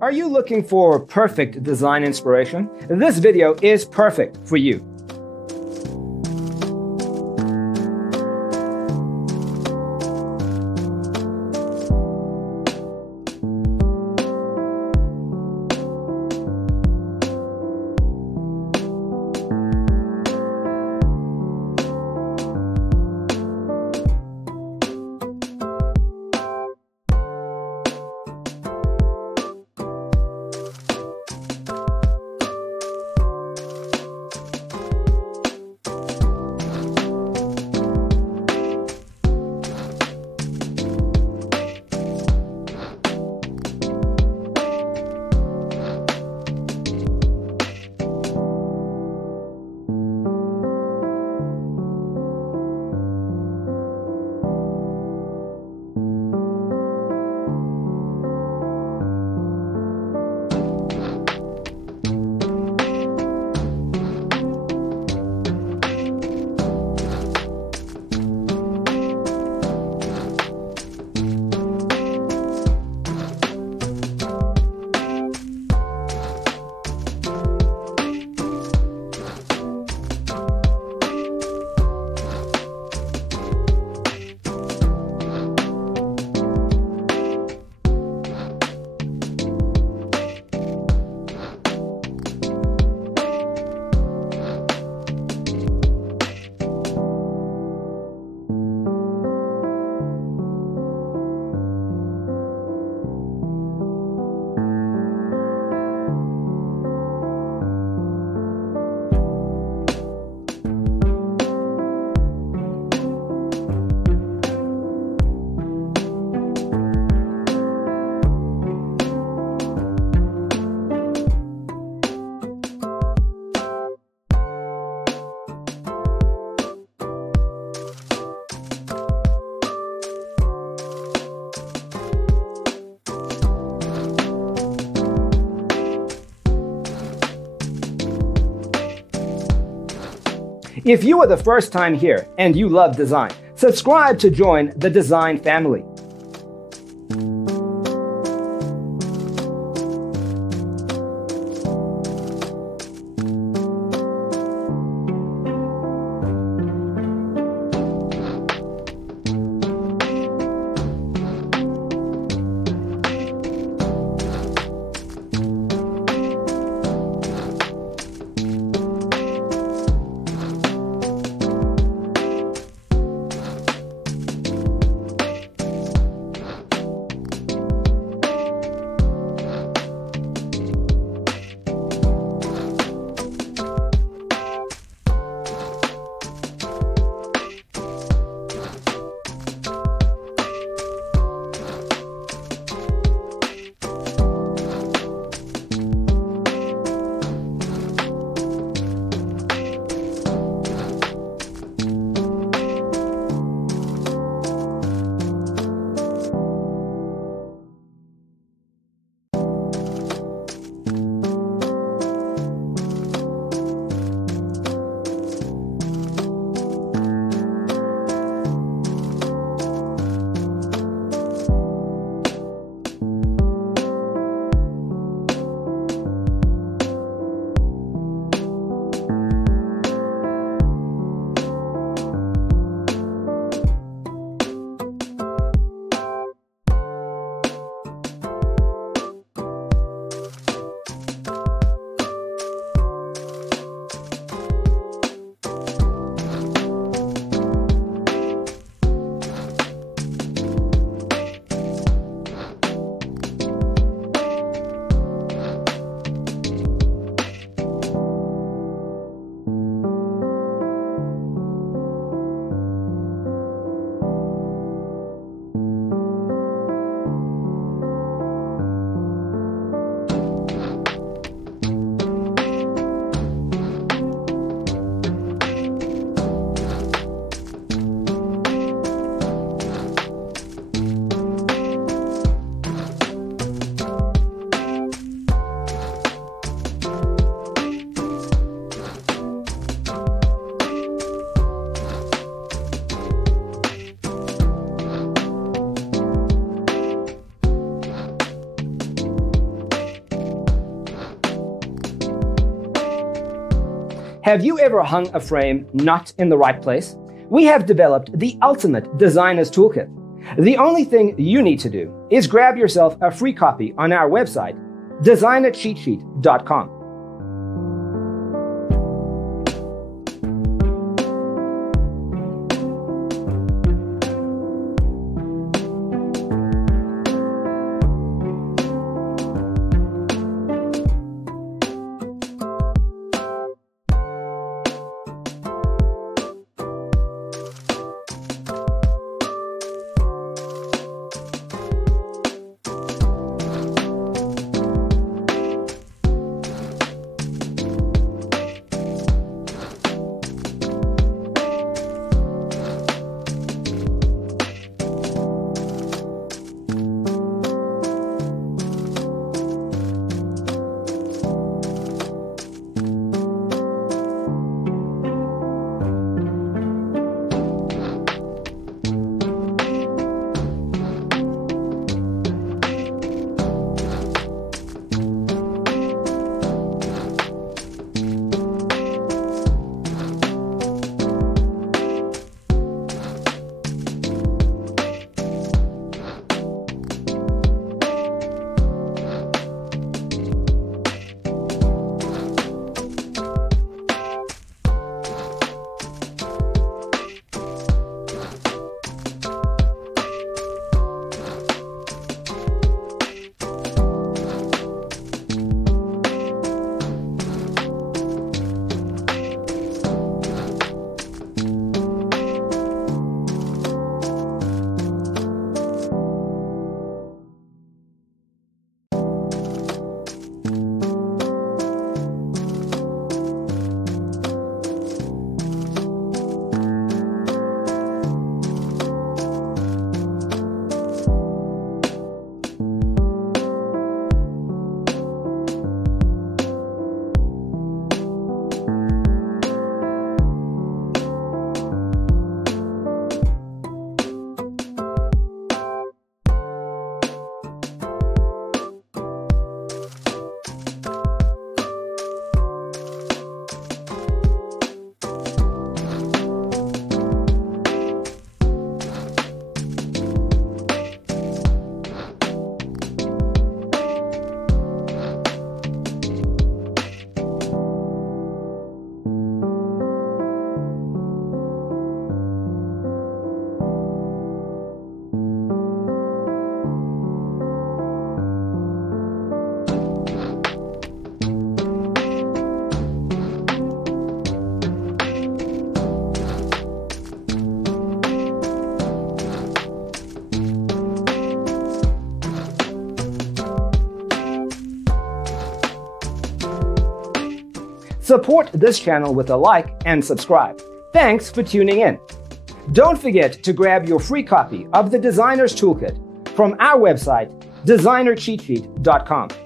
Are you looking for perfect design inspiration? This video is perfect for you. If you are the first time here and you love design, subscribe to join the design family. Have you ever hung a frame not in the right place? We have developed the ultimate designer's toolkit. The only thing you need to do is grab yourself a free copy on our website, designercheatsheet.com. Support this channel with a like and subscribe. Thanks for tuning in. Don't forget to grab your free copy of the Designer's Toolkit from our website, designercheatsheet.com.